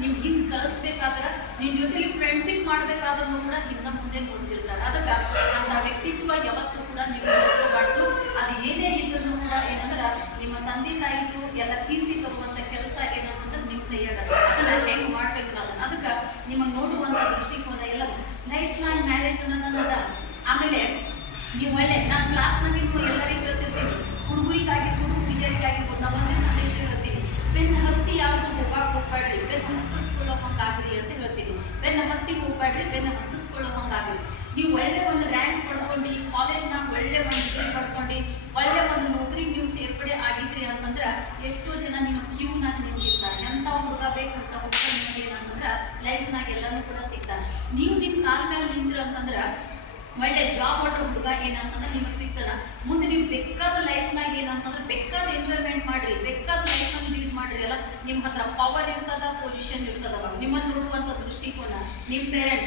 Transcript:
ನೀವು ಹಿಂದೆ ಕಳಿಸ್ಬೇಕಾದ್ರೆ ನಿಮ್ಮ ಜೊತೆಲಿ ಫ್ರೆಂಡ್ಶಿಪ್ ಮಾಡಬೇಕಾದ್ರೂ ಕೂಡ ಹಿಂದೆ ಮುಂದೆ ನೋಡ್ತಿರ್ತಾರೆ. ಅದಕ್ಕೆ ಅಂತ ವ್ಯಕ್ತಿತ್ವ ಯಾವತ್ತೂ ಕೂಡ ನೀವು ಬೆಳೆಸ್ಕೋಬಾರ್ದು. ಅದು ಏನೇ ಇದ್ರೂ ಕೂಡ ಏನಂದ್ರೆ ನಿಮ್ಮ ತಂದೆ ತಾಯಿದು ಎಲ್ಲ ಕೀರ್ತಿ ತರುವಂಥ ಕೆಲಸ ಏನಂತಂದ್ರೆ ನಿಮ್ಮ ಕೈಯಾಗಲ್ಲ. ಅದನ್ನ ಹೆಂಗೆ ಮಾಡ್ಬೇಕು ಅದಕ್ಕೆ ನಿಮಗೆ ನೋಡುವಂಥ ದೃಷ್ಟಿಕೋನ ಎಲ್ಲ ಲೈಫ್ ಲಾಂಗ್ ಮ್ಯಾರೇಜ್ ಅನ್ನೋದನ್ನದ. ಆಮೇಲೆ ನೀವು ಒಳ್ಳೆ ನಾನು ಕ್ಲಾಸ್ನಾಗ ನೀವು ಎಲ್ಲರಿಗೂ ಹೇಳ್ತಿರ್ತೀನಿ, ಹುಡುಗರಿಗಾಗಿರ್ಬೋದು ಹುಡುಗಿಯರಿಗಾಗಿರ್ಬೋದು ನಾವು ಒಂದೇ ಸಂದೇಶ ಹೇಳ್ತೀನಿ, ಬೆನ್ನು ಹತ್ತಿ ಯಾವುದು ಹೋಗ್ಬೇಡ್ರಿ, ಬೆನ್ನು ಹತ್ತಿಸ್ಕೊಳ್ಳೋ ಹಂಗಾಗ್ರಿ ಅಂತ ಹೇಳ್ತೀನಿ. ಬೆನ್ನು ಹತ್ತಿ ಹೋಗ್ಬೇಡ್ರಿ, ಬೆನ್ನು ಹತ್ತಿಸ್ಕೊಳ್ಳೋ ಹಂಗಾಗ್ರಿ. ನೀವು ಒಳ್ಳೆ ಒಂದು ರ್ಯಾಂಕ್ ಪಡ್ಕೊಂಡು ಕಾಲೇಜ್ನಾಗ ಒಳ್ಳೆ ಒಂದು ಡಿಗ್ರಿ ಪಡ್ಕೊಂಡು ಒಳ್ಳೆ ಒಂದು ನೌಕರಿಗೆ ನೀವು ಸೇರ್ಪಡೆ ಆಗಿದ್ರಿ ಅಂತಂದ್ರೆ ಎಷ್ಟೋ ಜನ ನಿಮ್ಮ ಕ್ಯೂನಾಗ ನಿಂತಿರ್ತಾರೆ. ಎಂಥ ಹುಡುಗ ಬೇಕಂತ ಹುಡುಗ ನಿಮಗೆ ಏನಂತಂದ್ರೆ ಲೈಫ್ನಾಗ ಎಲ್ಲನೂ ಕೂಡ ಸಿಗ್ತಾರೆ. ನೀವು ನಿಮ್ಮ ಕಾಲ ಮೇಲೆ ನಿಂತಿರ ಅಂತಂದ್ರೆ ಒಳ್ಳೆ ಜಾಬ್ ಮಾಡೋ ಹುಡುಗ ಏನಂತಂದ್ರೆ ನಿಮಗೆ ಸಿಗ್ತದ. ಮುಂದೆ ನೀವು ಬೇಕಾದ ಲೈಫ್ನಾಗ ಏನಂತಂದ್ರೆ ಬೇಕಾದ ಎಂಜಾಯ್ಮೆಂಟ್ ಮಾಡ್ರಿ, ಬೇಕಾದ ಲೈಫನ್ನು ಲೀಡ್ ಮಾಡ್ರಿ. ಅಲ್ಲ ನಿಮ್ಮ ಹತ್ರ ಪವರ್ ಇರ್ತದ, ಪೊಸಿಷನ್ ಇರ್ತದ. ಅವಾಗ ನಿಮ್ಮನ್ನು ನೋಡುವಂಥ ದೃಷ್ಟಿಕೋನ ನಿಮ್ಮ ಪೇರೆಂಟ್ಸ್